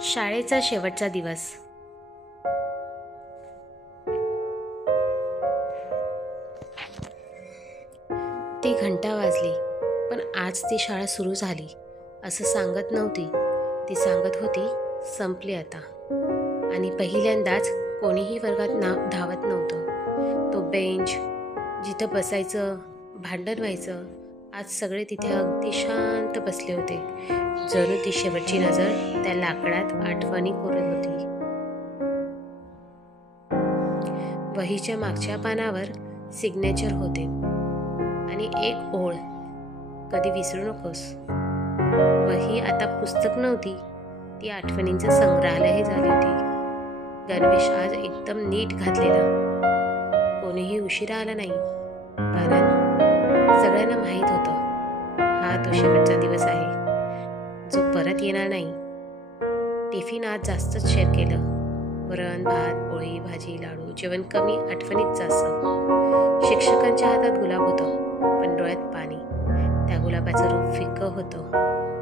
शाळेचा शेवटचा दिवस. ती घंटा वाजली, पण आज ती शाळा सुरू झाली असं सांगत नव्हती. ती सांगत होती संपली आता. आणि पहिल्यांदाच कोणीही वर्गात धावत नव्हतं. तो बेंच जिथं बसायचं, भांडण व्हायचं, आज सगळे तिथे अगदी शांत बसले होते. जणू ती शेवटची नजर त्या लाकडात आठवणी कोरत होती. वहीच्या मागच्या पानावर सिग्नेचर होते आणि एक ओळ, कधी विसरू नकोस. वही आता पुस्तक नव्हती, ती आठवणींचं संग्रहालय झाली होती. गणवेश आज एकदम नीट घातलेला. कोणीही उशिरा आला नाही, कारण सगळ्यांना माहीत होतं हा तो शेवटचा दिवस आहे जो परत येणार नाही. टिफिन आज जास्तच शेअर केलं. वरण, भात, पोळी, भाजी, लाडू, जेवण कमी, आठवणीत जास्त. शिक्षकांच्या हातात गुलाब होतं, पण डोळ्यात पाणी. त्या गुलाबाचं रूप फिकं होतं,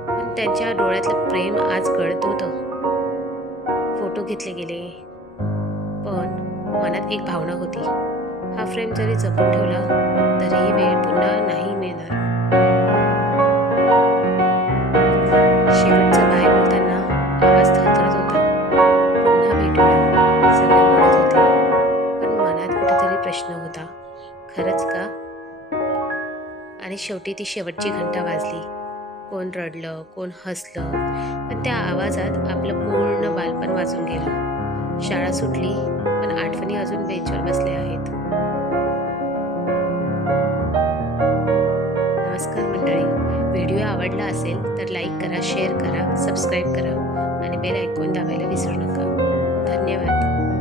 पण त्यांच्या डोळ्यातलं प्रेम आज गळत होतं. फोटो घेतले गेले, पण मनात एक भावना होती. हा फ्रेम जरी जपून ठेवला तरीही वेळ पुन्हा नाही मिळणार. शेवटचा बाय बोलताना आवाज थरथरत होता. पुन्हा भेटूया सगळे म्हणत होते, पण मनात कुठेतरी प्रश्न होता, खरंच का? आणि शेवटी ती शेवटची घंटा वाजली. कोण रडलं, कोण हसलं, पण त्या आवाजात आपलं पूर्ण बालपण वाजून गेलं. शाळा सुटली, पण आठवणी अजून बेंचवर बसल्या आहेत. नमस्कार मंडळी, व्हिडिओ आवडला असेल तर लाईक करा, शेअर करा, सबस्क्राईब करा आणि बेल आयकॉन दाबायला विसरू नका. धन्यवाद.